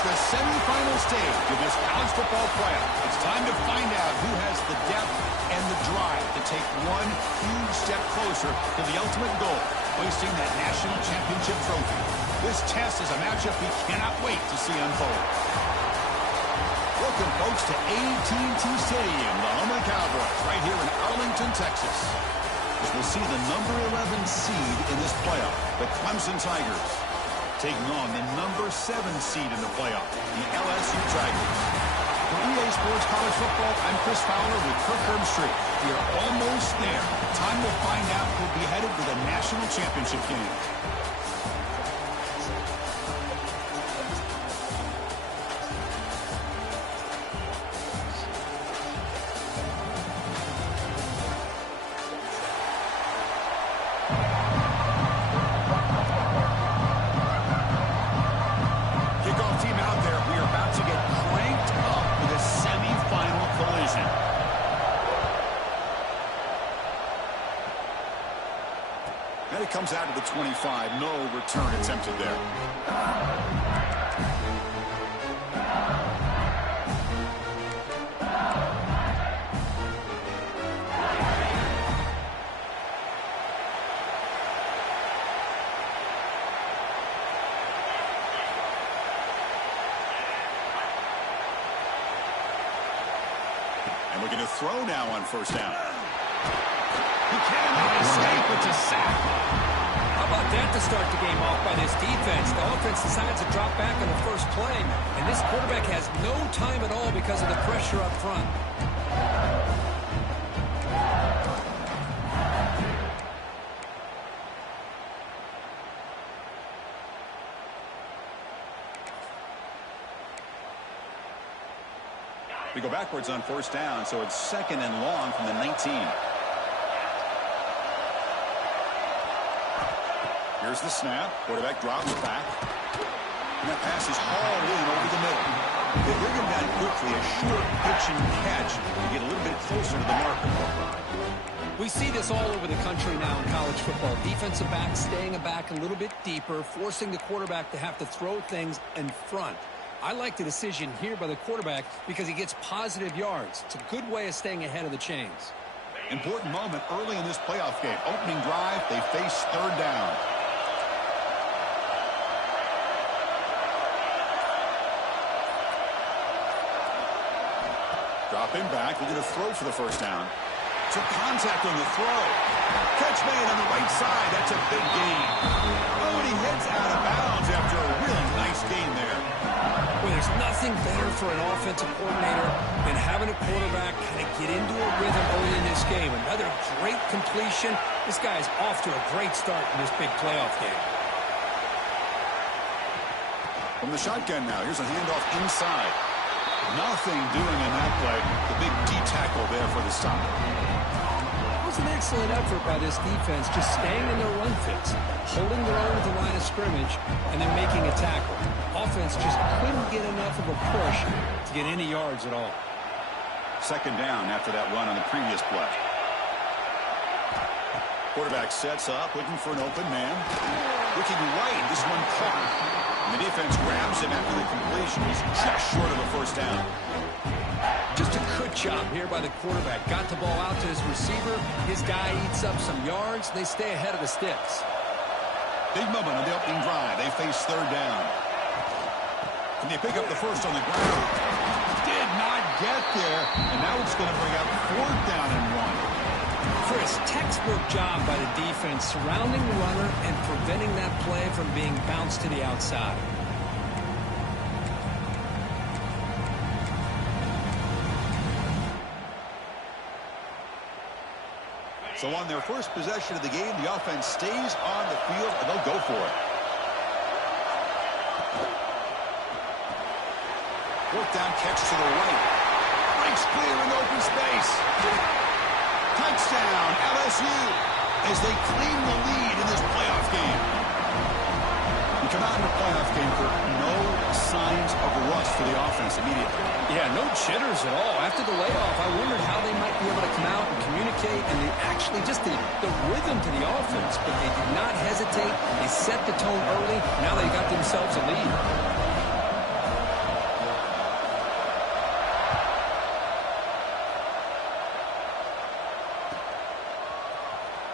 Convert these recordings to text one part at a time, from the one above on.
The semifinal stage of this college football playoff. It's time to find out who has the depth and the drive to take one huge step closer to the ultimate goal, hoisting that national championship trophy. This test is a matchup we cannot wait to see unfold. Welcome, folks, to AT&T Stadium, the home of the Cowboys, right here in Arlington, Texas. As we'll see the number 11 seed in this playoff, the Clemson Tigers, taking on the number 7 seed in the playoff, the LSU Tigers. For EA Sports College Football, I'm Chris Fowler with Kirk Herbstreit. We are almost there. Time to find out who'll be headed to the national championship game. Comes out of the 25. No return attempted there. And we're going to throw now on first down. He cannot escape. It's a sack. How about that to start the game off by this defense? The offense decides to drop back on the first play, and this quarterback has no time at all because of the pressure up front. We go backwards on first down, so it's second and long from the 19. Here's the snap. Quarterback drops back. And that pass is hauled in over the middle. They bring him down quickly. A short pitch and catch to get a little bit closer to the marker. We see this all over the country now in college football. Defensive backs staying back a little bit deeper, forcing the quarterback to have to throw things in front. I like the decision here by the quarterback because he gets positive yards. It's a good way of staying ahead of the chains. Important moment early in this playoff game. Opening drive, they face third down. Dropping back, we're going to throw for the first down. Took contact on the throw. Catch made on the right side. That's a big gain. Oh, and he heads out of bounds after a really nice gain there. Well, there's nothing better for an offensive coordinator than having a quarterback kind of get into a rhythm early in this game. Another great completion. This guy's off to a great start in this big playoff game. From the shotgun now, here's a handoff inside. Nothing doing in that play. The big D-tackle there for the stop. It was an excellent effort by this defense, just staying in their run fits, holding their own at the line of scrimmage, and then making a tackle. Offense just couldn't get enough of a push to get any yards at all. Second down after that run on the previous play. Quarterback sets up, looking for an open man. Looking right, this one caught. And the defense grabs him after the completion. He's just short of a first down. Just a good job here by the quarterback. Got the ball out to his receiver. His guy eats up some yards. They stay ahead of the sticks. Big moment on the opening drive. They face third down. Can they pick up the first on the ground? Did not get there. And now it's going to bring up fourth down and 1. Chris, textbook job by the defense surrounding the runner and preventing that play from being bounced to the outside. So on their first possession of the game, the offense stays on the field and they'll go for it. Fourth down catch to the right. Breaks clear and open Touchdown, LSU, as they claim the lead in this playoff game. You come out in a playoff game for no signs of rust for the offense immediately. Yeah, no jitters at all. After the layoff, I wondered how they might be able to come out and communicate, and they actually just the rhythm to the offense, but they did not hesitate. They set the tone early. Now they got themselves a lead.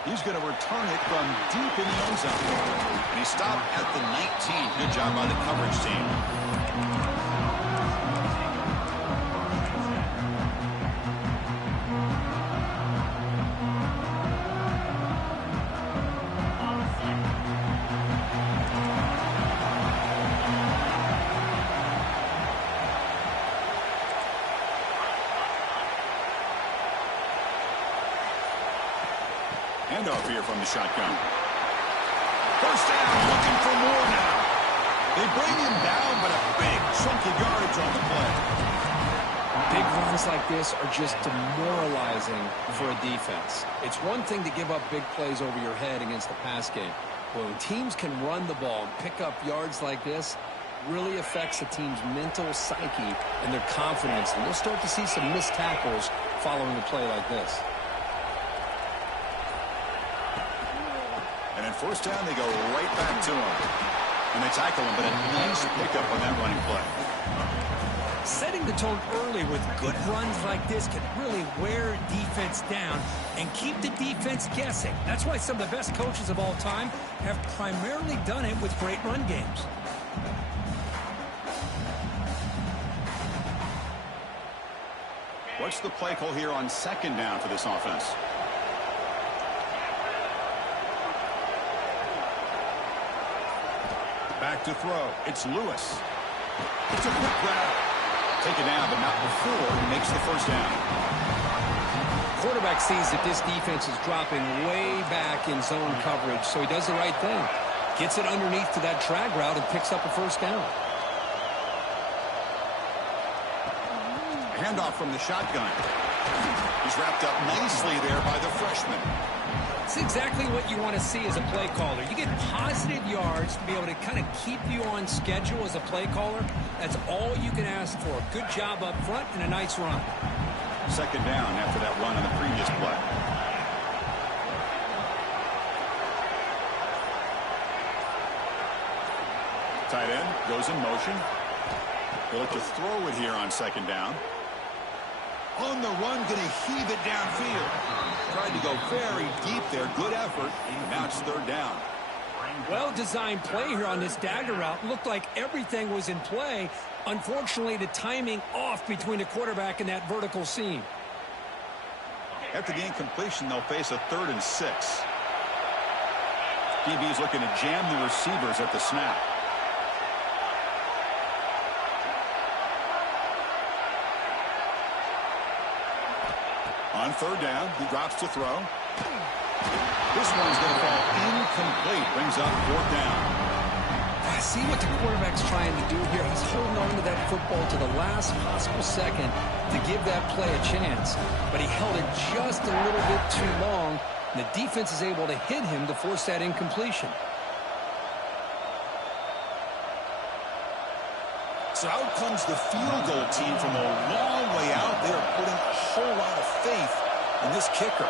He's going to return it from deep in the end zone. And he stopped at the 19. Good job by the coverage team. Handoff here from the shotgun. First down, looking for more now. They bring him down, but a big chunk of yardage on the play. Big runs like this are just demoralizing for a defense. It's one thing to give up big plays over your head against the pass game. But when teams can run the ball and pick up yards like this, really affects a team's mental psyche and their confidence. And you'll start to see some missed tackles following a play like this. And at first down, they go right back to him. And they tackle him, but a nice pickup on that running play. Setting the tone early with good runs like this can really wear defense down and keep the defense guessing. That's why some of the best coaches of all time have primarily done it with great run games. What's the play call here on second down for this offense? Back to throw. It's Lewis. It's a quick grab. Take it down, but not before he makes the first down. Quarterback sees that this defense is dropping way back in zone coverage, so he does the right thing. Gets it underneath to that drag route and picks up a first down. Handoff from the shotgun. He's wrapped up nicely there by the freshman. It's exactly what you want to see as a play caller. You get positive yards to be able to kind of keep you on schedule as a play caller. That's all you can ask for. Good job up front and a nice run. Second down after that run on the previous play. Tight end goes in motion. They look to throw it here on second down. On the run, going to heave it downfield. Tried to go very deep there. Good effort. And now it's third down. Well-designed play here on this dagger route. Looked like everything was in play. Unfortunately, the timing off between the quarterback and that vertical seam. After the incompletion, they'll face a 3rd and 6. DB's looking to jam the receivers at the snap. On third down, he drops to throw. This one's going to fall incomplete. Brings up 4th down. I see what the quarterback's trying to do here. He's holding on to that football to the last possible second to give that play a chance. But he held it just a little bit too long. And the defense is able to hit him to force that incompletion. So out comes the field goal team from a long way out. They are putting a whole lot of faith in this kicker.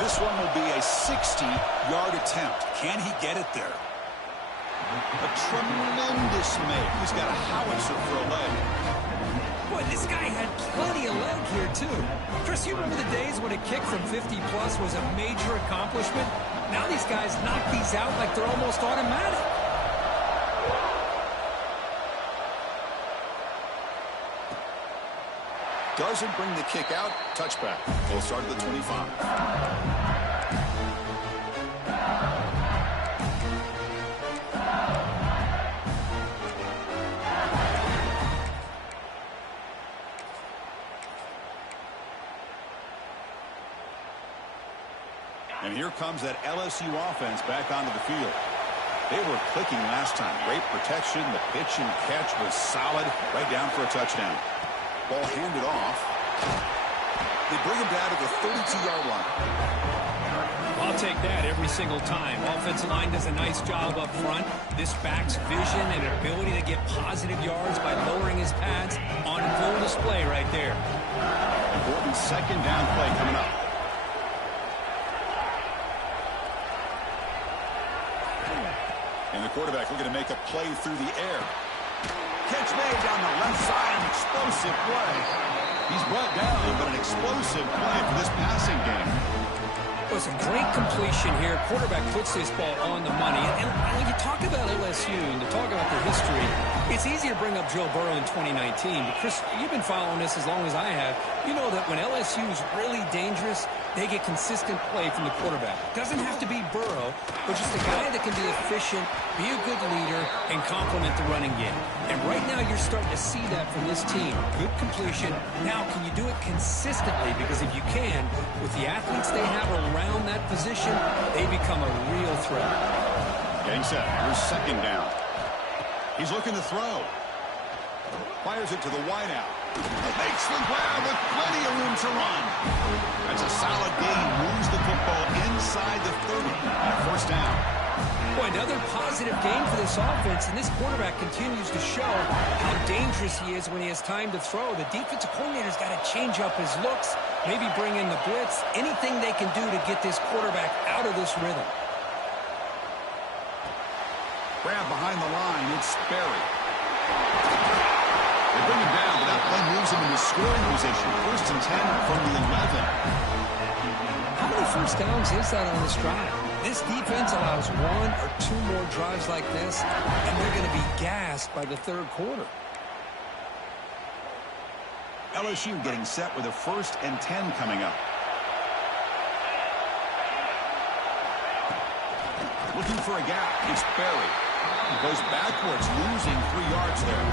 This one will be a 60-yard attempt. Can he get it there? A tremendous make. He's got a howitzer for a leg. Boy, this guy had plenty of leg here, too. Chris, you remember the days when a kick from 50-plus was a major accomplishment? Now these guys knock these out like they're almost automatic. Doesn't bring the kick out. Touchback. We'll start at the 25. And here comes that LSU offense back onto the field. They were clicking last time. Great protection. The pitch and catch was solid. Right down for a touchdown. Ball handed off. They bring him down to the 32-yard line. I'll take that every single time. Offensive line does a nice job up front. This back's vision and ability to get positive yards by lowering his pads on full display right there. Important second down play coming up. And the quarterback looking to make a play through the air. Catch made down the left side, an explosive play. He's brought down, but an explosive play for this passing game. It was a great completion here. Quarterback puts this ball on the money. And when you talk about LSU and to talk about their history, it's easy to bring up Joe Burrow in 2019. But Chris, you've been following this as long as I have. You know that when LSU is really dangerous, they get consistent play from the quarterback. Doesn't have to be Burrow, but just a guy that can be efficient, be a good leader, and complement the running game. And right now you're starting to see that from this team. Good completion. Now, can you do it consistently? Because if you can, with the athletes they have around that position, they become a real threat. Getting set. Here's second down. He's looking to throw. Fires it to the wideout. Makes the grab with plenty of room to run. That's a solid gain. Moves the football inside the 30. First down. Boy, another positive game for this offense, and this quarterback continues to show how dangerous he is when he has time to throw. The defensive coordinator's got to change up his looks, maybe bring in the blitz, anything they can do to get this quarterback out of this rhythm. Grab behind the line. It's Sperry. They bring him down, but that play moves him into scoring position. First and 10 from the 11. How many first downs is that on this drive? This defense allows one or two more drives like this, and they're going to be gassed by the third quarter. LSU getting set with a first and 10 coming up. Looking for a gap. It's Berry. Goes backwards, losing 3 yards there.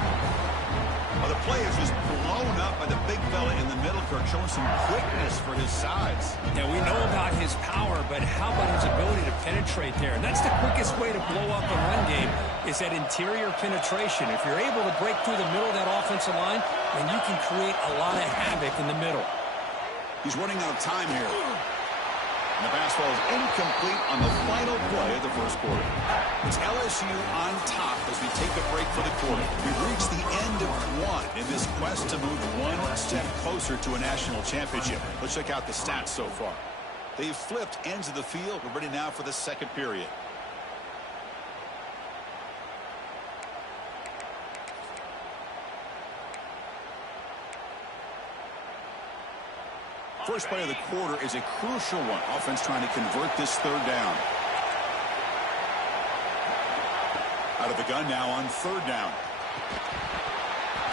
Well, the play is just blown up by the big fella in the middle. Kirk showing some quickness for his size. Yeah, we know about his power, but how about his ability to penetrate there? And that's the quickest way to blow up a run game is that interior penetration. If you're able to break through the middle of that offensive line, then you can create a lot of havoc in the middle. He's running out of time here. And the pass ball is incomplete on the final play of the first quarter. It's LSU on top as we take a break for the quarter. We've reached the end of one in this quest to move one step closer to a national championship. Let's check out the stats so far. They've flipped ends of the field. We're ready now for the second period. First play of the quarter is a crucial one. Offense trying to convert this third down. Out of the gun now on third down.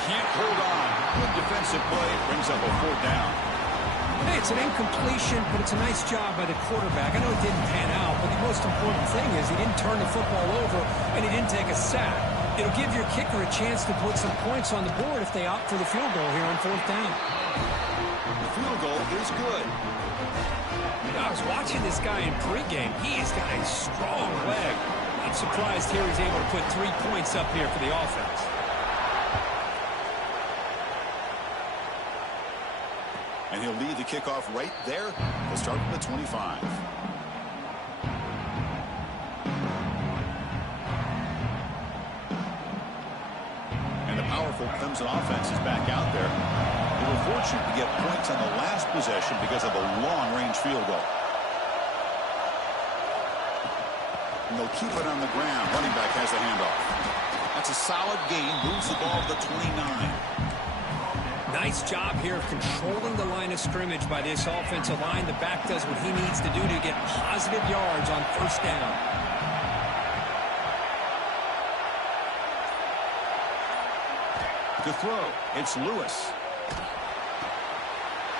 Can't hold on. Good defensive play. Brings up a fourth down. Hey, it's an incompletion, but it's a nice job by the quarterback. I know it didn't pan out, but the most important thing is he didn't turn the football over and he didn't take a sack. It'll give your kicker a chance to put some points on the board if they opt for the field goal here on fourth down. The field goal is good. I was watching this guy in pregame. He has got a strong leg. I'm surprised here he's able to put 3 points up here for the offense. And he'll lead the kickoff right there. He'll start from the 25. And the powerful Clemson offense is back out there. They were fortunate to get points on the last possession because of a long-range field goal. And they'll keep it on the ground. Running back has the handoff. That's a solid gain. Moves the ball to the 29. Nice job here of controlling the line of scrimmage by this offensive line. The back does what he needs to do to get positive yards on first down. To throw, it's Lewis.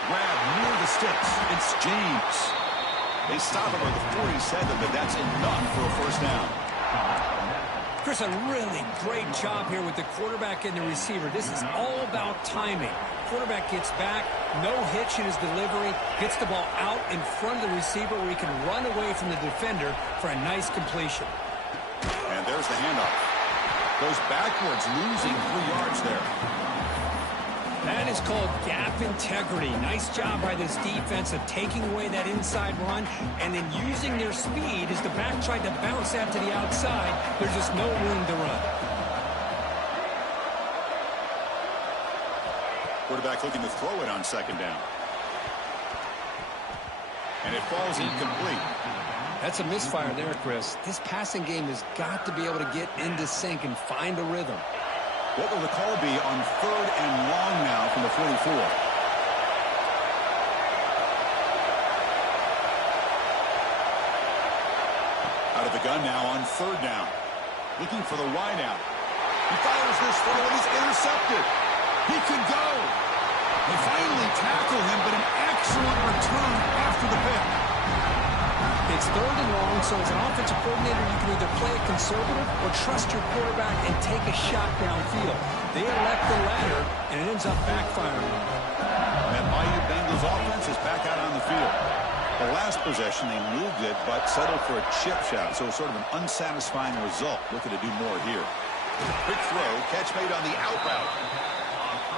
Grab near the sticks. It's James. They stop him at the 47, but that's enough for a first down. Chris, a really great job here with the quarterback and the receiver. This is all about timing. Quarterback gets back, no hitch in his delivery, gets the ball out in front of the receiver where he can run away from the defender for a nice completion. And there's the handoff. Goes backwards, losing 3 yards there. That is called gap integrity. Nice job by this defense of taking away that inside run and then using their speed as the back tried to bounce that to the outside. There's just no room to run. Quarterback looking to throw it on second down. And it falls incomplete. That's a misfire there, Chris. This passing game has got to be able to get into sync and find a rhythm. What will the call be on 3rd and long now from the 44? Out of the gun now on 3rd down. Looking for the wide out. He fires this throw and he's intercepted. He could go. They finally tackle him, but an excellent return after the pick. It's 3rd and long, so as an offensive coordinator, you can either play it conservative or trust your quarterback and take a shot downfield. They elect the latter, and it ends up backfiring. That Bayou Bengals offense is back out on the field. The last possession, they moved it, but settled for a chip shot, so sort of an unsatisfying result. Looking to do more here. Quick throw, catch made on the out route.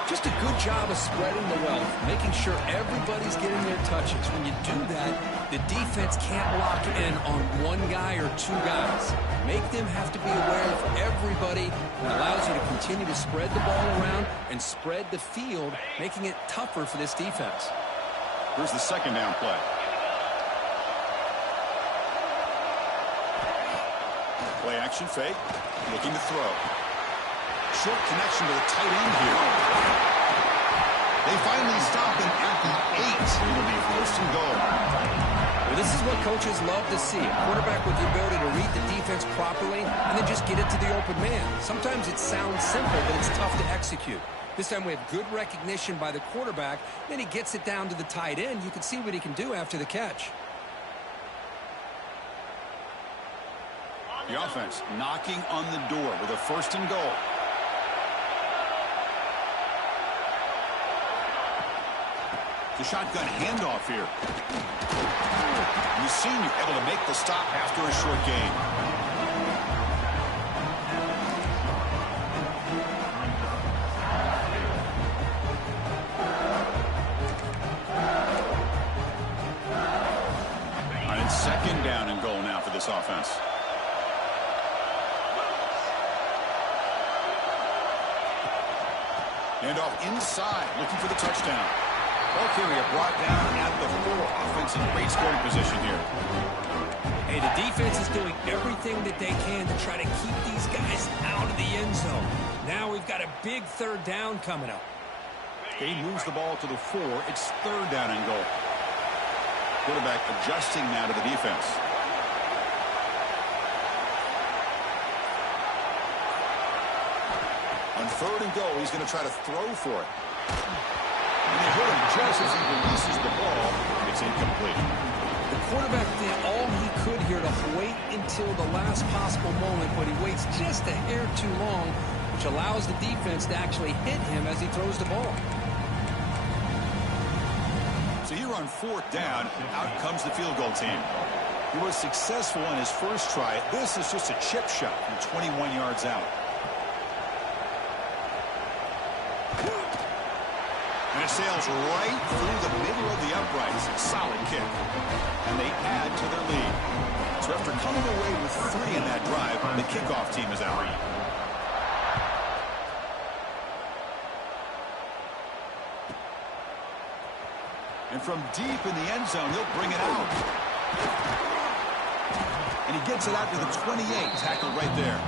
Just a good job of spreading the wealth, making sure everybody's getting their touches. When you do that, the defense can't lock in on one guy or two guys. Make them have to be aware of everybody. It allows you to continue to spread the ball around and spread the field, making it tougher for this defense. Here's the 2nd down play. Play action fake, looking to throw. Short connection to the tight end here. They finally stop him at the 8. It'll be 1st and goal. Well, this is what coaches love to see. A quarterback with the ability to read the defense properly and then just get it to the open man. Sometimes it sounds simple, but it's tough to execute. This time we have good recognition by the quarterback. Then he gets it down to the tight end. You can see what he can do after the catch. The offense knocking on the door with a 1st and goal. The shotgun handoff here. And the senior able to make the stop after a short gain. All right, 2nd down and goal now for this offense. Handoff inside, looking for the touchdown. Ball carrier brought down at the 4. Offense in great scoring position here. Hey, the defense is doing everything that they can to try to keep these guys out of the end zone. Now we've got a big 3rd down coming up. He moves the ball to the 4. It's 3rd down and goal. Quarterback adjusting now to the defense. On 3rd and goal, he's going to try to throw for it. And they hit him just as he releases the ball. It's incomplete. The quarterback did all he could here to wait until the last possible moment, but he waits just a hair too long, which allows the defense to actually hit him as he throws the ball. So here on 4th down, out comes the field goal team. He was successful in his first try. This is just a chip shot from 21 yards out. And it sails right through the middle of the uprights. Solid kick. And they add to their lead. So after coming away with 3 in that drive, the kickoff team is out. And from deep in the end zone, he'll bring it out. And he gets it out to the 28. Tackled right there.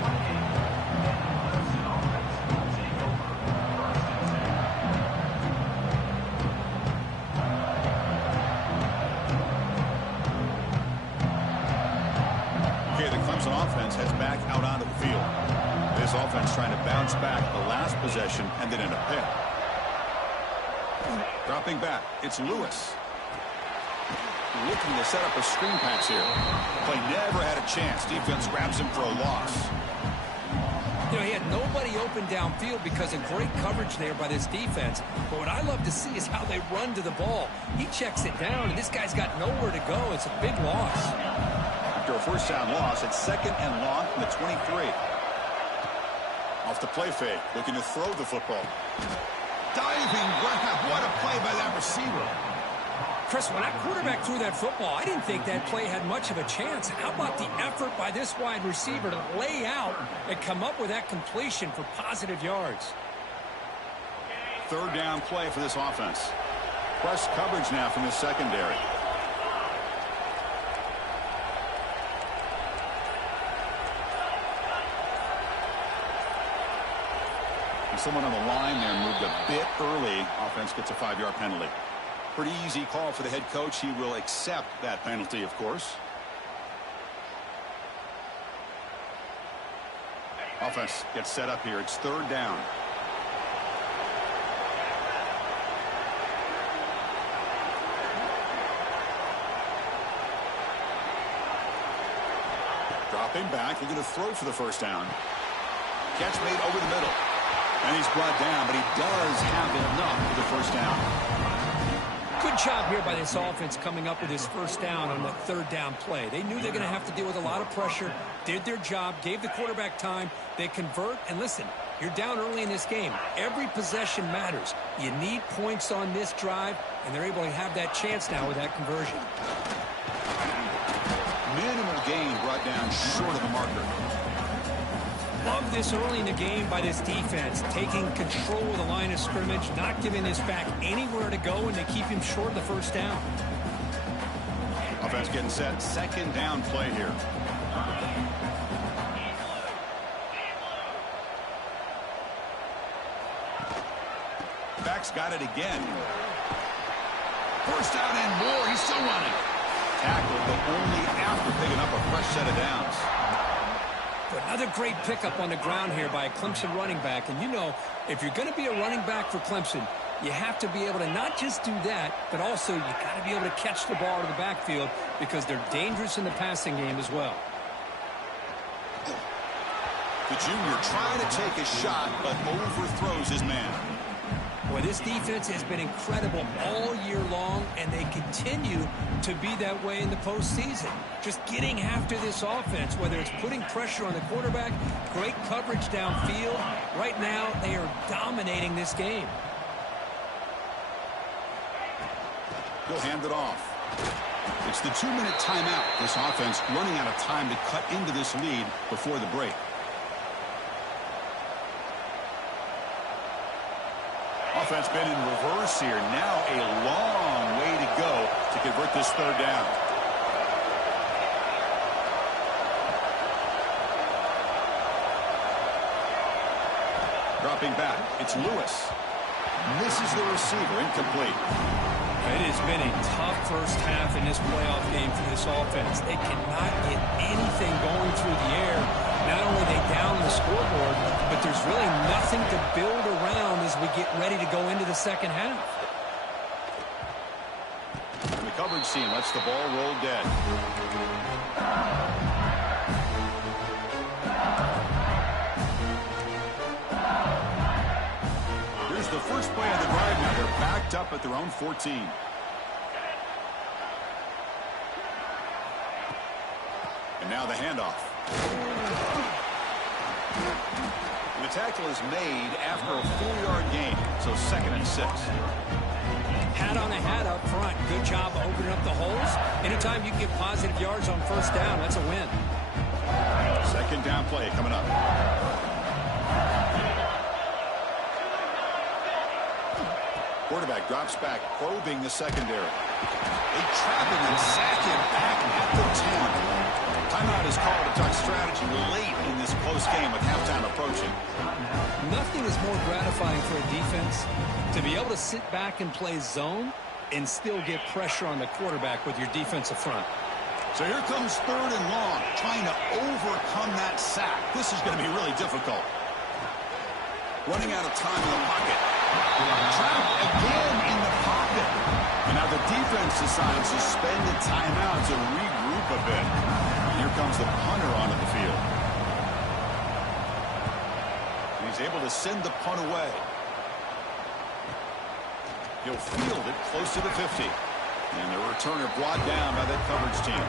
Offense heads back out onto the field. This offense trying to bounce back the last possession and then in a pick. Dropping back, it's Lewis. Looking to set up a screen pass here. Play never had a chance. Defense grabs him for a loss. You know, he had nobody open downfield because of great coverage there by this defense. But what I love to see is how they run to the ball. He checks it down, and this guy's got nowhere to go. It's a big loss. After a 1st down loss, it's 2nd and long from the 23. Off the play fake, looking to throw the football. diving grab. What a play by that receiver. Chris, when that quarterback threw that football, I didn't think that play had much of a chance. How about the effort by this wide receiver to lay out and come up with that completion for positive yards? Third down play for this offense. Press coverage now from the secondary. And someone on the line there moved a bit early. Offense gets a 5-yard penalty. Pretty easy call for the head coach. He will accept that penalty, of course. Offense gets set up here. It's third down. Dropping back, looking to throw for the first down. Catch made over the middle. And he's brought down, but he does have enough for the first down. Good job here by this offense coming up with his first down on that third down play. They knew they're going to have to deal with a lot of pressure, did their job, gave the quarterback time. They convert, and listen, you're down early in this game. Every possession matters. You need points on this drive, and they're able to have that chance now with that conversion. Minimal gain brought down short of the marker. Love this early in the game by this defense, taking control of the line of scrimmage, not giving this back anywhere to go, and they keep him short of the first down. Offense getting set. Second down play here. Back's got it again. First down and more. He's still running. Tackled, but only after picking up a fresh set of downs. Another great pickup on the ground here by a Clemson running back. And you know, if you're going to be a running back for Clemson, you have to be able to not just do that, but also you got to be able to catch the ball to the backfield because they're dangerous in the passing game as well. The junior trying to take a shot, but overthrows his man. Boy, this defense has been incredible all year long, and they continue to be that way in the postseason. Just getting after this offense, whether it's putting pressure on the quarterback, great coverage downfield. Right now, they are dominating this game. He'll hand it off. It's the 2-minute timeout. This offense running out of time to cut into this lead before the break. Offense been in reverse here. Now a long way to go to convert this third down. Dropping back. It's Lewis. Misses the receiver. Incomplete. It has been a tough first half in this playoff game for this offense. They cannot get anything going through the air. Not only are they down the scoreboard, but there's really nothing to build around as we get ready to go into the second half. The coverage team lets the ball roll dead. Here's the first play of the drive now. They're backed up at their own 14. And now the handoff. The tackle is made after a 4-yard gain, so 2nd and 6. Hat on a hat up front. Good job opening up the holes. Anytime you can get positive yards on first down, that's a win. Second down play coming up. Quarterback drops back, probing the secondary. They trap him and sack him back at the 10. Timeout is called to talk strategy late in this close game with halftime approaching. Nothing is more gratifying for a defense to be able to sit back and play zone and still get pressure on the quarterback with your defensive front. So here comes third and long, trying to overcome that sack. This is going to be really difficult. Running out of time in the pocket. Trapped again in the pocket. And now the defense decides to spend a timeout to regroup a bit. Here comes the punter onto the field. And he's able to send the punt away. He'll field it close to the 50. And the returner brought down by that coverage team.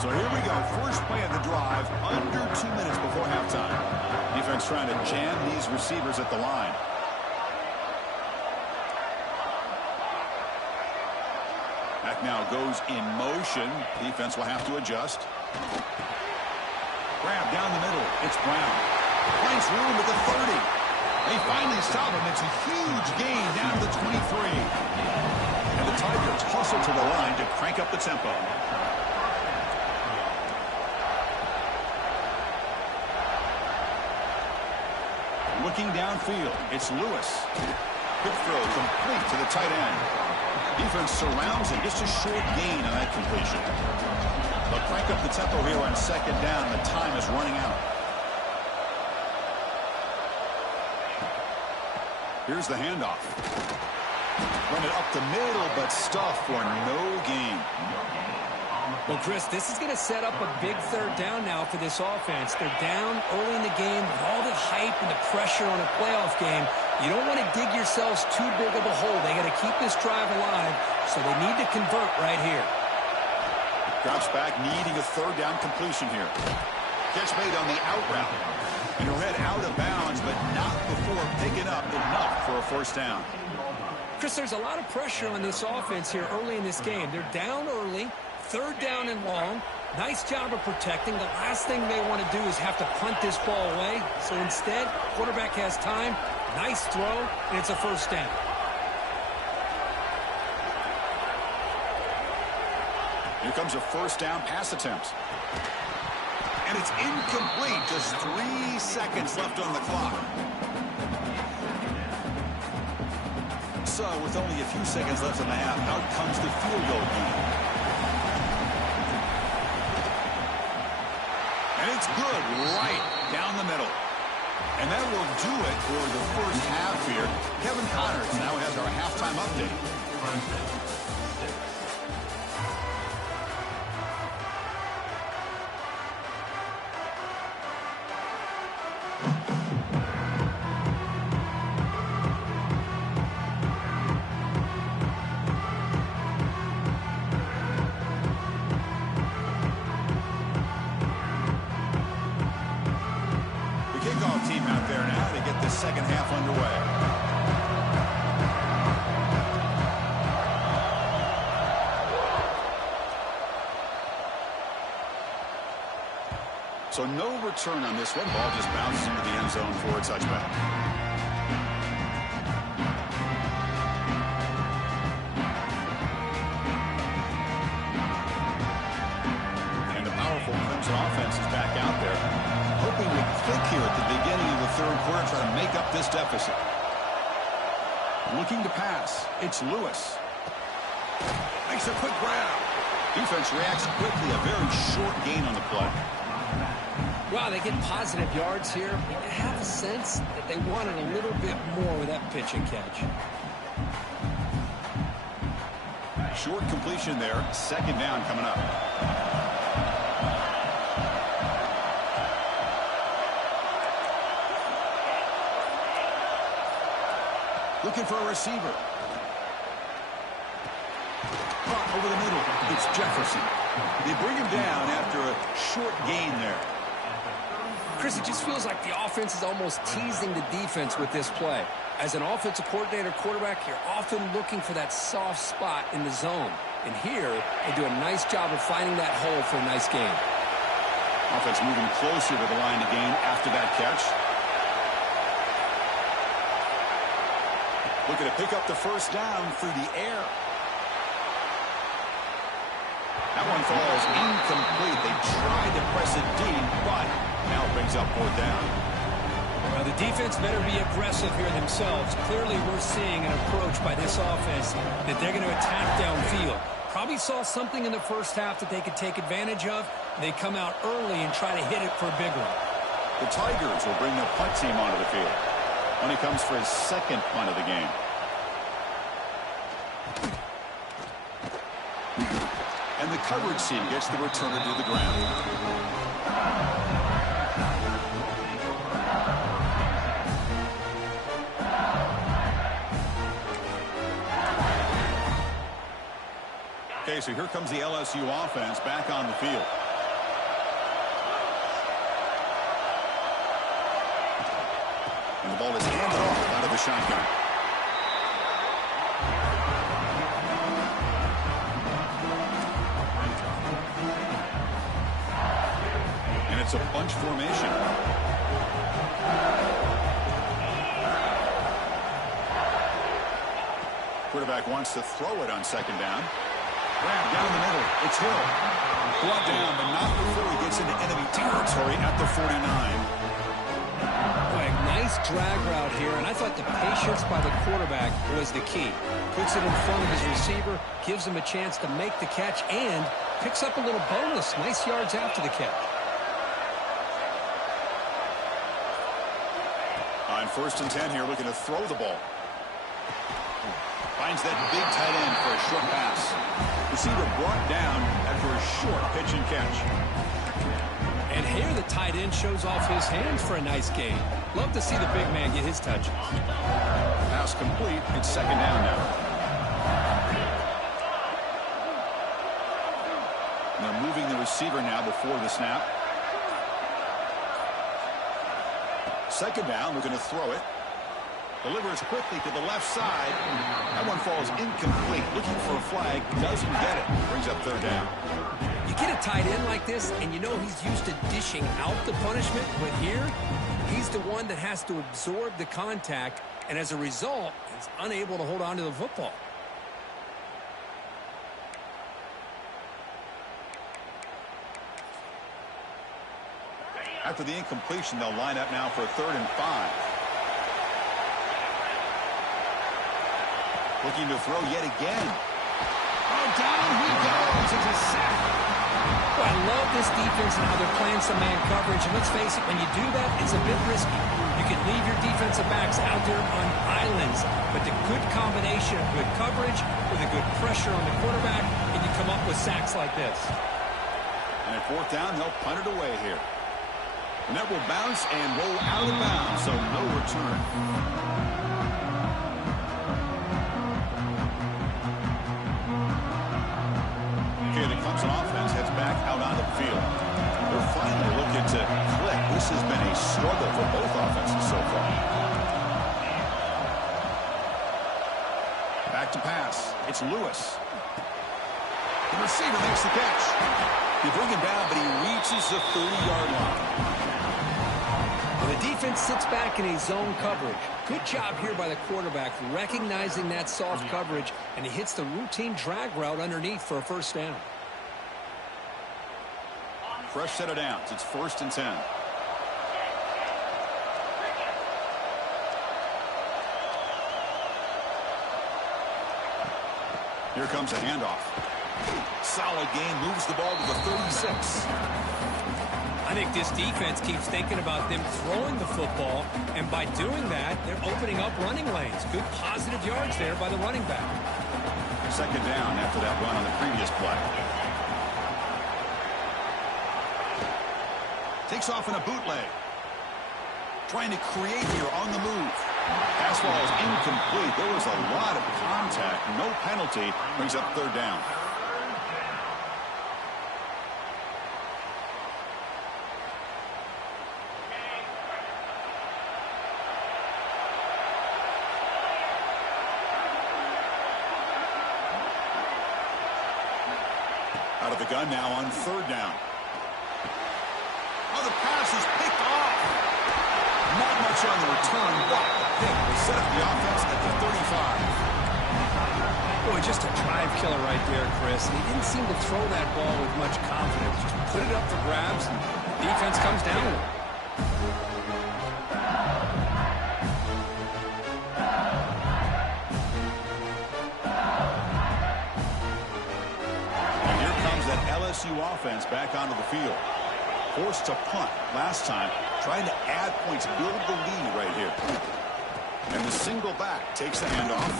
So here we go. First play of the drive. drive under 2 minutes before halftime. Defense trying to jam these receivers at the line. Back now goes in motion. Defense will have to adjust. Grab down the middle. It's Brown. Finds room at the 30. They finally stop him. It's a huge gain down to the 23. And the Tigers hustle to the line to crank up the tempo. Looking downfield, it's Lewis. Quick throw complete to the tight end. Defense surrounds him. Just a short gain on that completion. They'll crank up the tempo here on second down. The time is running out. Here's the handoff. Run it up the middle, but stuffed for no gain. Well, Chris, this is going to set up a big third down now for this offense. They're down early in the game with all the hype and the pressure on a playoff game. You don't want to dig yourselves too big of a hole. They got to keep this drive alive, so they need to convert right here. Drops back, needing a third down completion here. Catch made on the out route. And he'll head out of bounds, but not before picking up enough for a first down. Chris, there's a lot of pressure on this offense here early in this game. They're down early. Third down and long. Nice job of protecting. The last thing they want to do is have to punt this ball away. So instead, quarterback has time. Nice throw, and it's a first down. Here comes a first down pass attempt. And it's incomplete. Just 3 seconds left on the clock. So with only a few seconds left in the half, out comes the field goal unit. And it's good right down the middle. And that will do it for the first half here. Kevin Connors now has our halftime update. Team out there now to get this second half underway. So no return on this one. Ball just bounces into the end zone for a touchback. And the powerful Clemson offense is back out there, hoping to click here at the beginning of the third quarter, try to make up this deficit. Looking to pass. It's Lewis. Makes a quick grab. Defense reacts quickly. A very short gain on the play. Wow, they get positive yards here. I have a sense that they wanted a little bit more with that pitch and catch. Short completion there. Second down coming up. Looking for a receiver. Caught over the middle. It's Jefferson. They bring him down after a short gain there. Chris, it just feels like the offense is almost teasing the defense with this play. As an offensive coordinator quarterback, you're often looking for that soft spot in the zone. And here, they do a nice job of finding that hole for a nice gain. Offense moving closer to the line to gain after that catch. Looking to pick up the first down through the air. That one falls incomplete. They tried to press it deep, but now it brings up fourth down. Well, the defense better be aggressive here themselves. Clearly, we're seeing an approach by this offense that they're going to attack downfield. Probably saw something in the first half that they could take advantage of. They come out early and try to hit it for a big one. The Tigers will bring the punt team onto the field when he comes for his second punt of the game. And the coverage team gets the returner to the ground. Okay, so here comes the LSU offense back on the field. shotgun. And it's a bunch formation. Quarterback wants to throw it on second down. Grab down the middle. It's Hill. Brought down, but not before he gets into enemy territory at the 49. Boy, nice drag route here, and I thought the patience by the quarterback was the key. Puts it in front of his receiver, gives him a chance to make the catch, and picks up a little bonus. Nice yards after the catch. On 1st and 10 here, looking to throw the ball. Finds that big tight end for a short pass. Receiver brought down after a short pitch and catch. And here the tight end shows off his hands for a nice gain. Love to see the big man get his touches. Pass complete. It's second down now. And they're moving the receiver now before the snap. Second down, looking to throw it. Delivers quickly to the left side. That one falls incomplete. Looking for a flag. Doesn't get it. Brings up third down. You get a tight end like this, and you know he's used to dishing out the punishment. But here, he's the one that has to absorb the contact. And as a result, he's unable to hold on to the football. After the incompletion, they'll line up now for 3rd and 5. Looking to throw yet again. Oh, down he goes. It's a sack. Well, I love this defense and how they're playing some man coverage. And let's face it, when you do that, it's a bit risky. You can leave your defensive backs out there on islands. But the good combination of good coverage with a good pressure on the quarterback, and you come up with sacks like this. And at 4th down, they'll punt it away here. And that will bounce and roll out of bounds, so no return. Okay, the Clemson offense heads back out onto the field. They're finally looking to click. This has been a struggle for both offenses so far. Back to pass. It's Lewis. The receiver makes the catch. You bring him down, but he reaches the 30-yard line. The defense sits back in a zone coverage. Good job here by the quarterback recognizing that soft coverage, and he hits the routine drag route underneath for a 1st down. Fresh set of downs. It's 1st and 10. Here comes a handoff. Solid gain, moves the ball to the 36. I think this defense keeps thinking about them throwing the football, and by doing that, they're opening up running lanes. Good positive yards there by the running back. Second down after that run on the previous play. Takes off in a bootleg. Trying to create here on the move. Pass ball is incomplete. There was a lot of contact. No penalty. Brings up 3rd down. Out of the gun now on 3rd down. Oh, the pass is picked off. Not much on the return, but the pick will set up the offense at the 35. Boy, just a drive killer right there, Chris. And he didn't seem to throw that ball with much confidence. Just put it up for grabs, and the defense comes down with it. LSU offense back onto the field. Forced to punt last time. Trying to add points, build the lead right here. And the single back takes the handoff.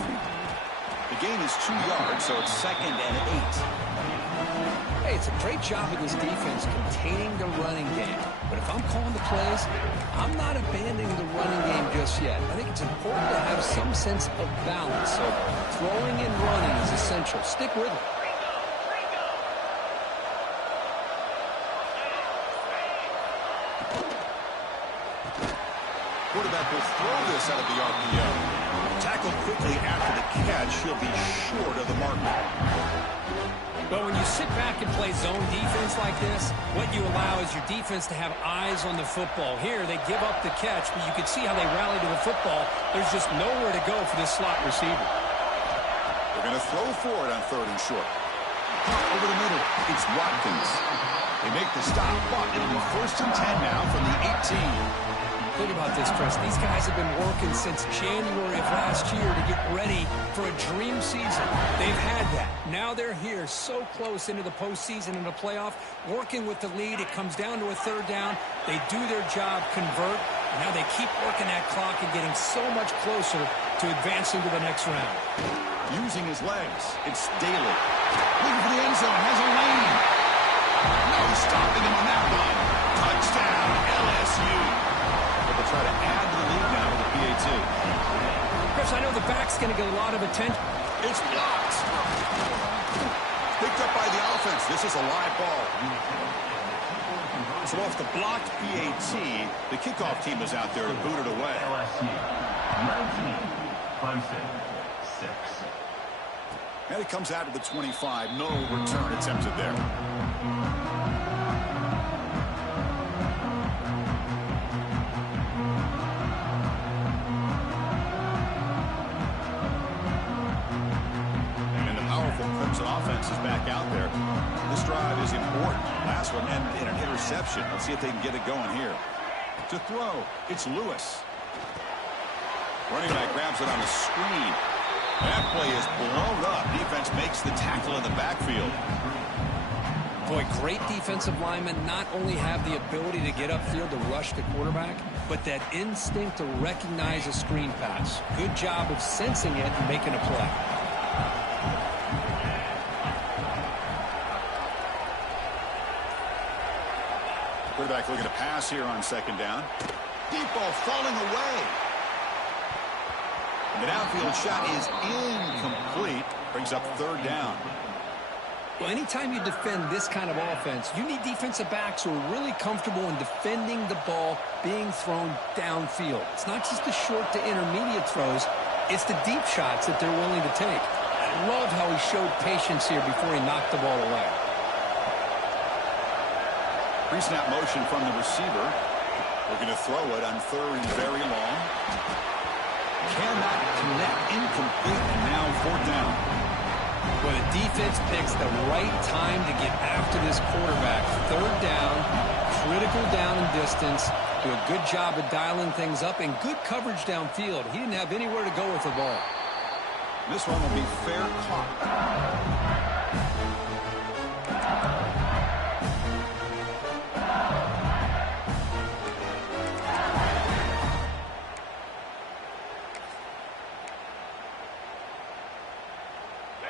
The gain is 2 yards, so it's 2nd and 8. Hey, it's a great job of this defense containing the running game. But if I'm calling the plays, I'm not abandoning the running game just yet. I think it's important to have some sense of balance. So throwing and running is essential. Stick with it. Quarterback will throw this out of the RPO. quickly after the catch, he'll be short of the marker. But when you sit back and play zone defense like this, what you allow is your defense to have eyes on the football. Here, they give up the catch, but you can see how they rally to the football. There's just nowhere to go for this slot receiver. They're going to throw for it on 3rd and short. Over the middle, it's Watkins. They make the stop, but it'll be 1st and 10 now from the 18. Think about this, Chris. These guys have been working since January of last year to get ready for a dream season. They've had that. Now they're here so close into the postseason and the playoff, working with the lead. It comes down to a 3rd down. They do their job, convert. Now they keep working that clock and getting so much closer to advancing to the next round. Using his legs, it's Daly. Looking for the end zone, has a lane. No stopping him on that one. Touchdown, LSU. They'll try to add to the lead now with the PAT. Chris, I know the back's going to get a lot of attention. It's blocked. Picked up by the offense. This is a live ball. So off the blocked PAT, the kickoff team is out there to boot it away. LSU 19, Clemson 6. And it comes out to the 25. No return attempted there. Clemson offense is back out there. This drive is important. Last one ended in an interception. Let's see if they can get it going here. To throw, it's Lewis. Running back grabs it on the screen. That play is blown up. Defense makes the tackle in the backfield. Boy, great defensive linemen not only have the ability to get upfield to rush the quarterback, but that instinct to recognize a screen pass. Good job of sensing it and making a play. Quarterback looking to pass here on 2nd down. Deep ball falling away. And the downfield shot is incomplete. Brings up 3rd down. Well, anytime you defend this kind of offense, you need defensive backs who are really comfortable in defending the ball being thrown downfield. It's not just the short to intermediate throws. It's the deep shots that they're willing to take. I love how he showed patience here before he knocked the ball away. Pre-snap motion from the receiver. Looking to throw it on 3rd and very long. Cannot connect. Incomplete, and now 4th down. Well, the defense picks the right time to get after this quarterback. 3rd down, critical down and distance. Do a good job of dialing things up and good coverage downfield. He didn't have anywhere to go with the ball. This one will be fair caught.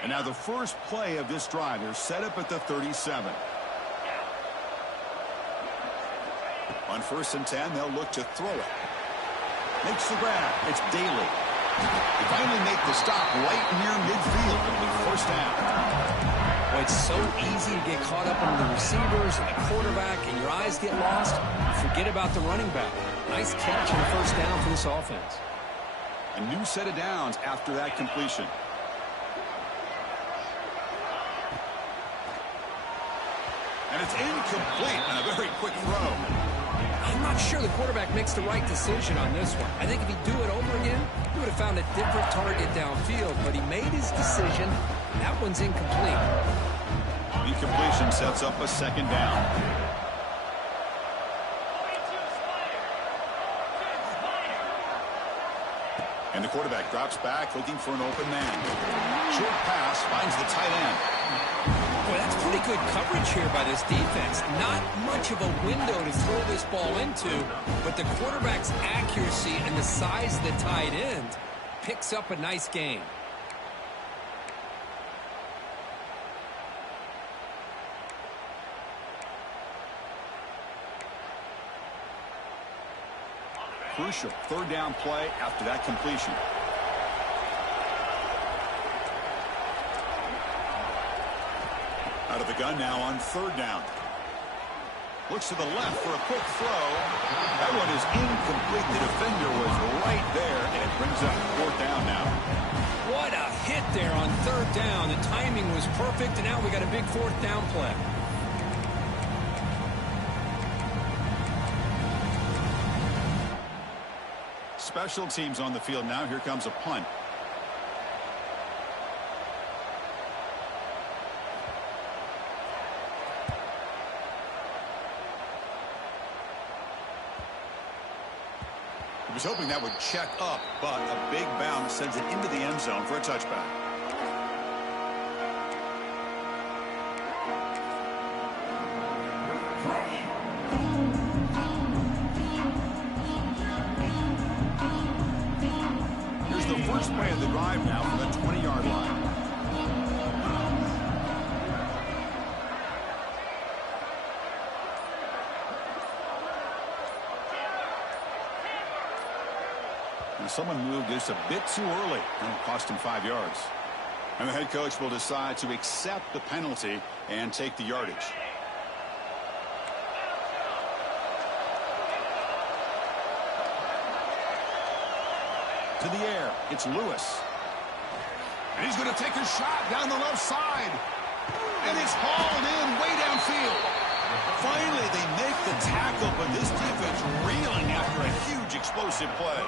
And now the first play of this drive, they're set up at the 37. On 1st and 10, they'll look to throw it. Makes the grab. It's Daly. They finally make the stop right near midfield. It'll be 1st down. Well, it's so easy to get caught up on the receivers and the quarterback, and your eyes get lost. You forget about the running back. Nice catch and a 1st down for this offense. A new set of downs after that completion. And it's incomplete on a very quick throw. I'm not sure the quarterback makes the right decision on this one. I think if he'd do it over again, he would have found a different target downfield, but he made his decision. That one's incomplete. Incompletion sets up a 2nd down. And the quarterback drops back looking for an open man. Short pass finds the tight end. Boy, that's pretty good coverage here by this defense. Not much of a window to throw this ball into, but the quarterback's accuracy and the size of the tight end picks up a nice gain. Crucial 3rd down play after that completion. Out of the gun now on 3rd down. Looks to the left for a quick throw. That one is incomplete. The defender was right there, and it brings up 4th down now. What a hit there on 3rd down. The timing was perfect, and now we got a big 4th down play. Special teams on the field now. Here comes a punt. He was hoping that would check up, but a big bounce sends it into the end zone for a touchback. Here's the first play of the drive now from the 20-yard line. Someone moved this a bit too early, and it cost him 5 yards. And the head coach will decide to accept the penalty and take the yardage. To the air, it's Lewis. And he's going to take a shot down the left side. And it's hauled in way downfield. Finally, they make the tackle, but this defense reeling after a huge explosive play.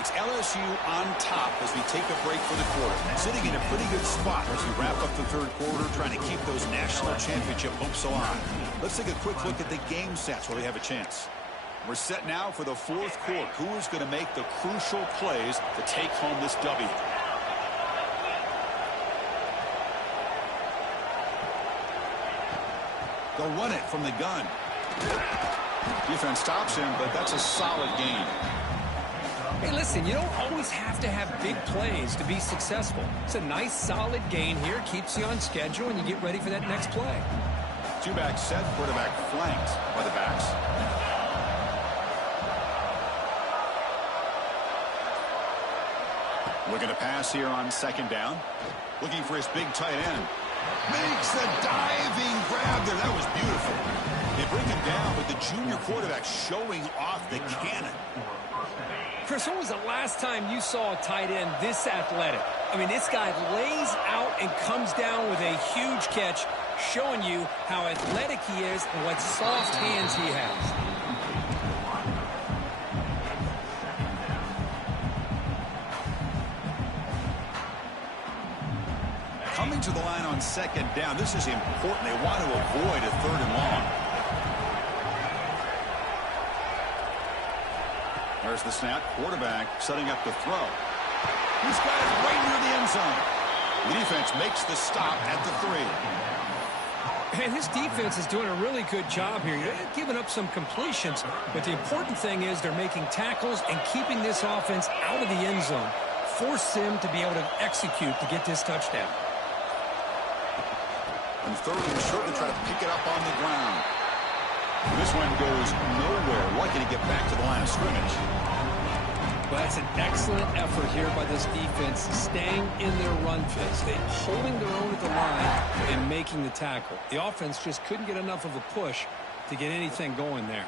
It's LSU on top as we take a break for the quarter. Sitting in a pretty good spot as we wrap up the 3rd quarter, trying to keep those national championship hopes alive. Let's take a quick look at the game stats where they have a chance. We're set now for the 4th quarter. Who is going to make the crucial plays to take home this W? They'll run it from the gun. Defense stops him, but that's a solid gain. Hey, listen, you don't always have to have big plays to be successful. It's a nice, solid gain here. Keeps you on schedule, and you get ready for that next play. 2-back set, quarterback flanked by the backs. Looking to pass here on 2nd down. Looking for his big tight end. Makes a diving grab there. That was beautiful. They bring him down, but the junior quarterback showing off the cannon. Chris, when was the last time you saw a tight end this athletic? I mean, this guy lays out and comes down with a huge catch, showing you how athletic he is and what soft hands he has. Coming to the line on 2nd down. This is important. They want to avoid a 3rd and long. There's the snap. Quarterback setting up the throw. This guy is right near the end zone. The defense makes the stop at the 3. And his defense is doing a really good job here. They're giving up some completions, but the important thing is they're making tackles and keeping this offense out of the end zone. Force him to be able to execute to get this touchdown. And 3rd and short to try to pick it up on the ground. This one goes nowhere. Lucky to get back to the line of scrimmage. Well, that's an excellent effort here by this defense, staying in their run phase. They're holding their own at the line and making the tackle. The offense just couldn't get enough of a push to get anything going there.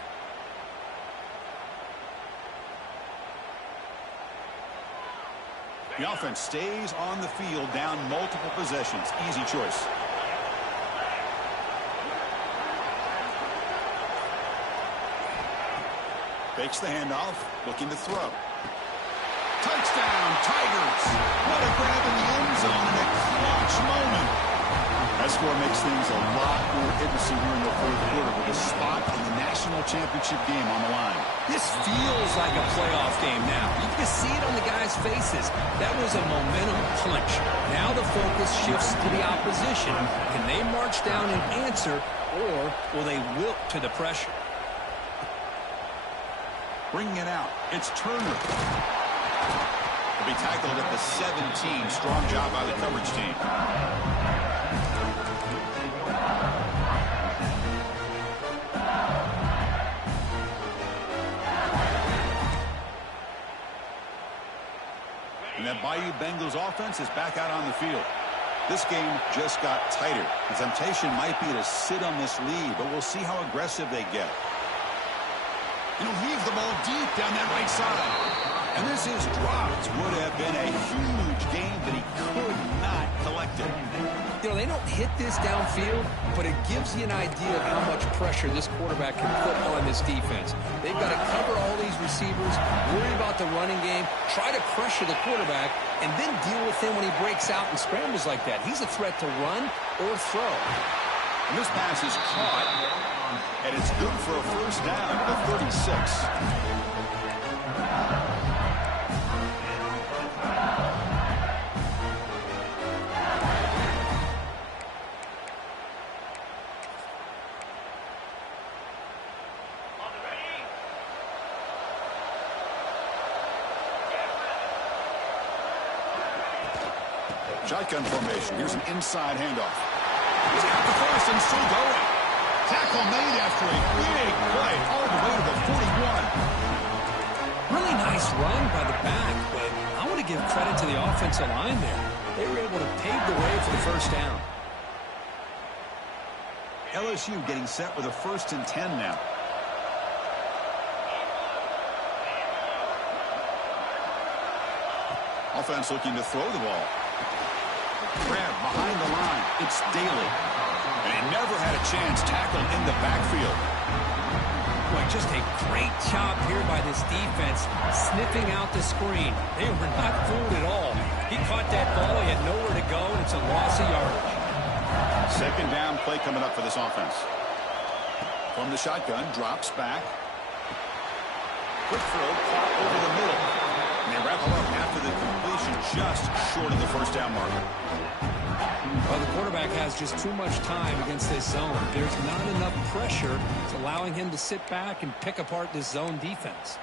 The offense stays on the field, down multiple possessions. Easy choice. Fakes the handoff, looking to throw. Touchdown, Tigers! What a grab in the end zone in a clutch moment. That score makes things a lot more interesting here in the 4th quarter with a spot in the national championship game on the line. This feels like a playoff game now. You can see it on the guys' faces. That was a momentum punch. Now the focus shifts to the opposition. Can they march down and answer, or will they wilt to the pressure? Bringing it out, it's Turner. He'll be tackled at the 17. Strong job by the coverage team. And that Bayou Bengals offense is back out on the field. This game just got tighter. The temptation might be to sit on this lead, but we'll see how aggressive they get. He'll heave the ball deep down that right side. And this is dropped. Would have been a huge game that he could not collect it. You know, they don't hit this downfield, but it gives you an idea of how much pressure this quarterback can put on this defense. They've got to cover all these receivers, worry about the running game, try to pressure the quarterback, and then deal with him when he breaks out and scrambles like that. He's a threat to run or throw. And this pass is caught, and it's good for a first down at the 36. Shotgun formation. Here's an inside handoff. He's got the first and still going. Tackle made after a big play all the way to the 41. Really nice run by the back, but I want to give credit to the offensive line there. They were able to pave the way for the first down. LSU getting set with a 1st and 10 now. Offense looking to throw the ball. Grab behind the line. It's Daly. And he never had a chance tackled in the backfield. Boy, just a great job here by this defense, sniffing out the screen. They were not fooled at all. He caught that ball. He had nowhere to go, and it's a loss of yardage. 2nd down play coming up for this offense. From the shotgun, drops back. Quick throw, caught over the middle. And they wrap him up after the completion just short of the first down marker. Well, the quarterback has just too much time against this zone. There's not enough pressure. It's allowing him to sit back and pick apart this zone defense.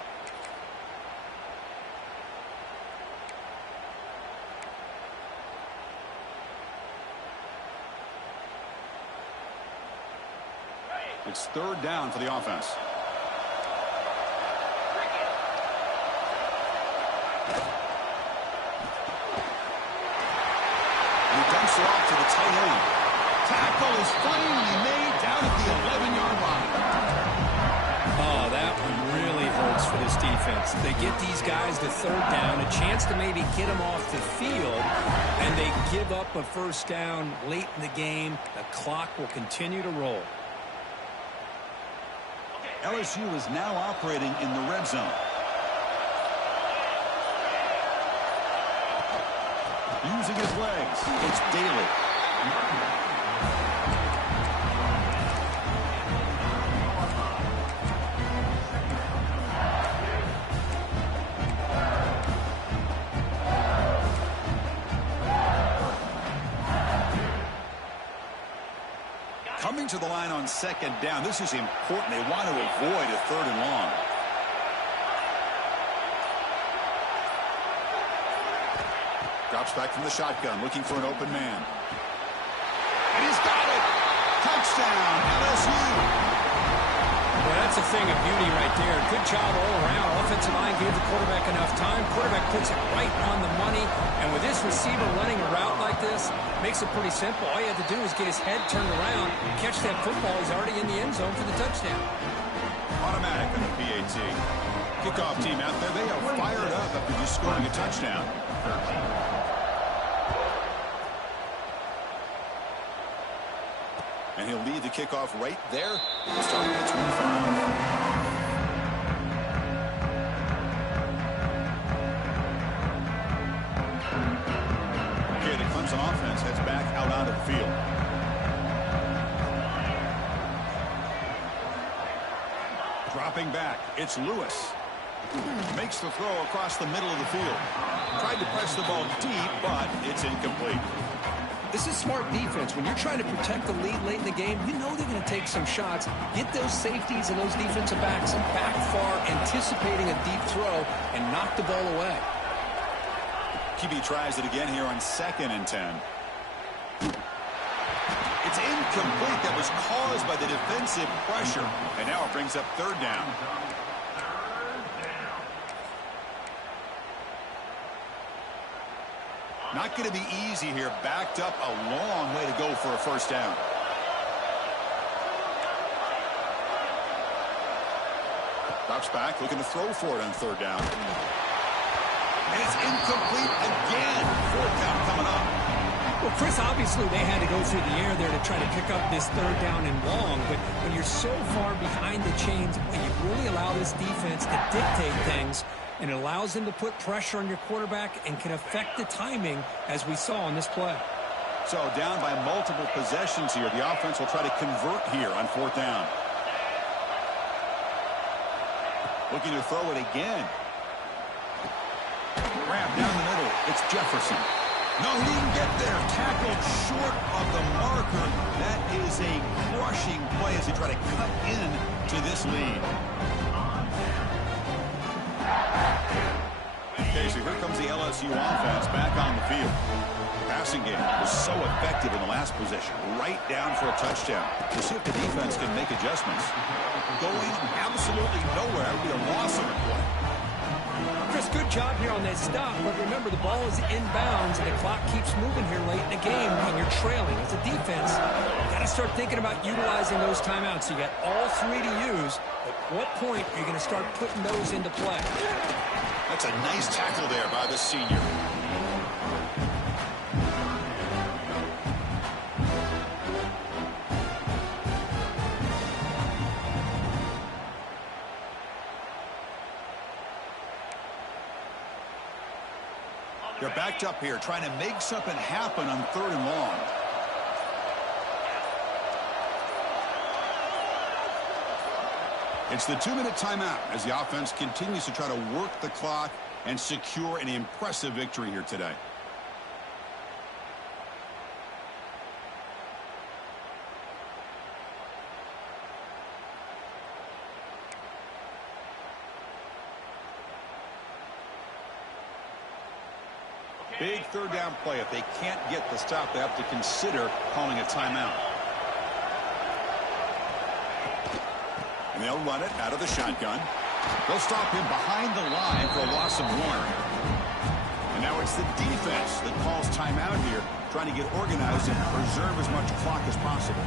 It's 3rd down for the offense. Dumps it off to the tight end. Tackle is finally made down at the 11-yard line. Oh, that one really hurts for this defense. They get these guys to 3rd down, a chance to maybe get them off the field, and they give up a first down late in the game. The clock will continue to roll. LSU is now operating in the red zone. Using his legs, it's Daly. Coming to the line on 2nd down. This is important. They want to avoid a 3rd and long. Drops back from the shotgun, looking for an open man. And he's got it! Touchdown, LSU! Well, that's a thing of beauty right there. Good job all around. Offensive line gave the quarterback enough time. Quarterback puts it right on the money. And with this receiver running a route like this, makes it pretty simple. All you have to do is get his head turned around, catch that football. He's already in the end zone for the touchdown. Automatic on the PAT. Kickoff team out there, they are fired up after just scoring a touchdown. And he'll lead the kickoff right there, starting at 25. Okay, the Clemson offense heads back out onto the field. Dropping back, it's Lewis. Makes the throw across the middle of the field. Tried to press the ball deep, but it's incomplete. This is smart defense. When you're trying to protect the lead late in the game, you know they're going to take some shots. Get those safeties and those defensive backs back far, anticipating a deep throw, and knock the ball away. QB tries it again here on 2nd and 10. It's incomplete. That was caused by the defensive pressure. And now it brings up 3rd down. Not going to be easy here. Backed up a long way to go for a first down. Drops back, looking to throw for it on third down. And it's incomplete again. Fourth down coming up. Well, Chris, obviously they had to go through the air there to try to pick up this third down and long, but when you're so far behind the chains, when you really allow this defense to dictate things, and it allows them to put pressure on your quarterback and can affect the timing, as we saw on this play. So down by multiple possessions here. The offense will try to convert here on fourth down. Looking to throw it again. Grab down the middle. It's Jefferson. No, he didn't get there. Tackled short of the marker. That is a crushing play as they try to cut in to this lead. Okay, so here comes the LSU offense back on the field. Passing game was so effective in the last possession. Right down for a touchdown. We'll see if the defense can make adjustments. Going absolutely nowhere. That would be a loss on the play. Chris, good job here on that stop, but remember the ball is inbounds and the clock keeps moving here late in the game when you're trailing. As a defense, you got to start thinking about utilizing those timeouts. You got all three to use. At what point are you going to start putting those into play? That's a nice tackle there by the senior. They're backed up here, trying to make something happen on third and long. It's the 2-minute timeout as the offense continues to try to work the clock and secure an impressive victory here today. Big third down play. If they can't get the stop, they have to consider calling a timeout. And they'll run it out of the shotgun. They'll stop him behind the line for a loss of 1. And now it's the defense that calls timeout here, trying to get organized and preserve as much clock as possible.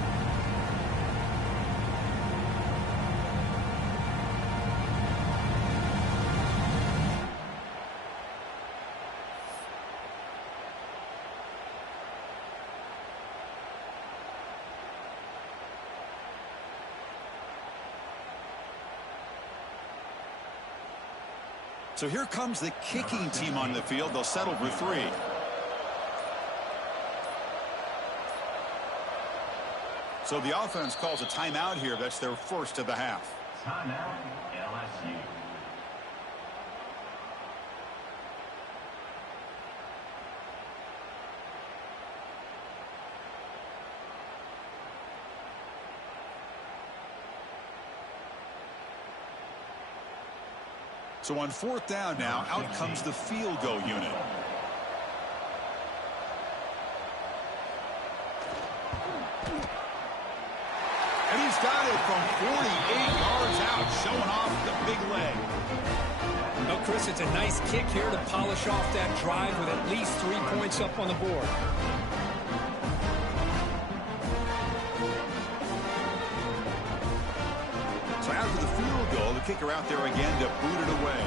So here comes the kicking team on the field. They'll settle for 3. So the offense calls a timeout here. That's their first of the half. Timeout, LSU. So on fourth down now, out comes the field goal unit. And he's got it from 48 yards out, showing off the big leg. Well, Chris, it's a nice kick here to polish off that drive with at least 3 points up on the board. So after the field goal, the kicker out there again to boot it away.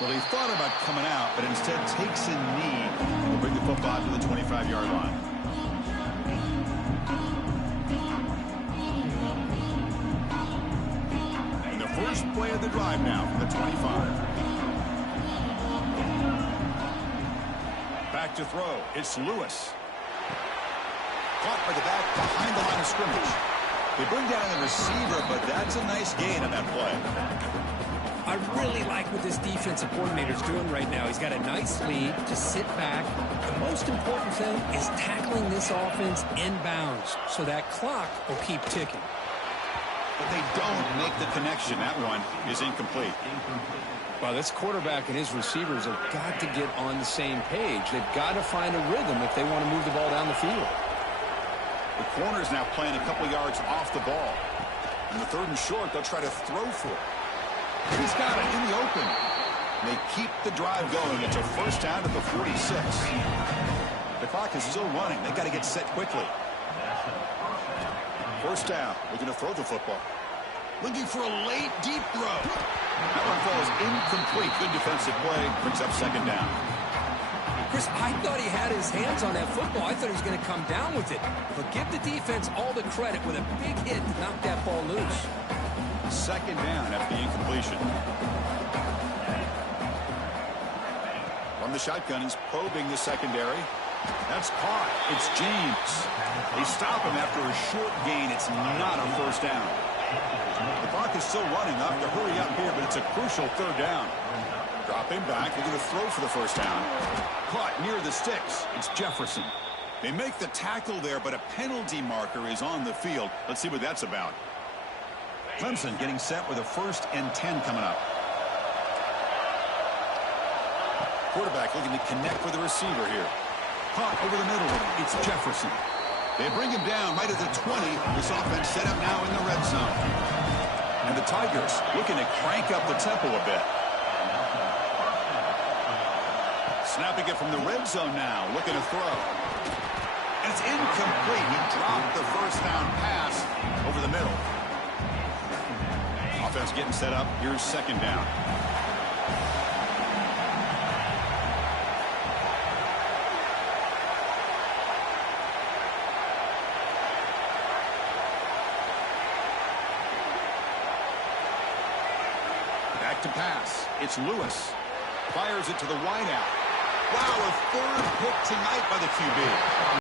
Well, he thought about coming out, but instead takes a knee. Will bring the football to the 25-yard line. And the first play of the drive now from the 25. Back to throw. It's Lewis. Caught by the back behind the line of scrimmage. They bring down the receiver, but that's a nice gain on that play. I really like what this defensive coordinator's doing right now. He's got a nice lead to sit back. The most important thing is tackling this offense inbounds so that clock will keep ticking. But they don't make the connection. That one is incomplete. Well, this quarterback and his receivers have got to get on the same page. They've got to find a rhythm if they want to move the ball down the field. The corner's now playing a couple yards off the ball. In the 3rd and short, they'll try to throw for it. He's got it in the open. They keep the drive going. It's a first down at the 46. The clock is still running. They've got to get set quickly. First down. Looking to throw the football. Looking for a late, deep throw. That one falls incomplete. Good defensive play. Brings up second down. Chris, I thought he had his hands on that football. I thought he was going to come down with it. But give the defense all the credit with a big hit to knock that ball loose. Second down after the incompletion. From the shotgun, he's probing the secondary. That's caught. It's James. They stop him after a short gain. It's not a first down. The clock is still running. They'll have to hurry up here, but it's a crucial 3rd down. Dropping back. They're going to throw for the first down. Caught near the sticks. It's Jefferson. They make the tackle there, but a penalty marker is on the field. Let's see what that's about. Clemson getting set with a 1st and 10 coming up. Quarterback looking to connect with the receiver here. Caught over the middle. It's Jefferson. They bring him down right at the 20. This offense set up now in the red zone. And the Tigers looking to crank up the tempo a bit. Snapping it from the red zone now. Looking to throw. And it's incomplete. He dropped the first down pass over the middle. Offense getting set up. Here's second down. Back to pass. It's Lewis. Fires it to the wideout. Wow, a 3rd pick tonight by the QB.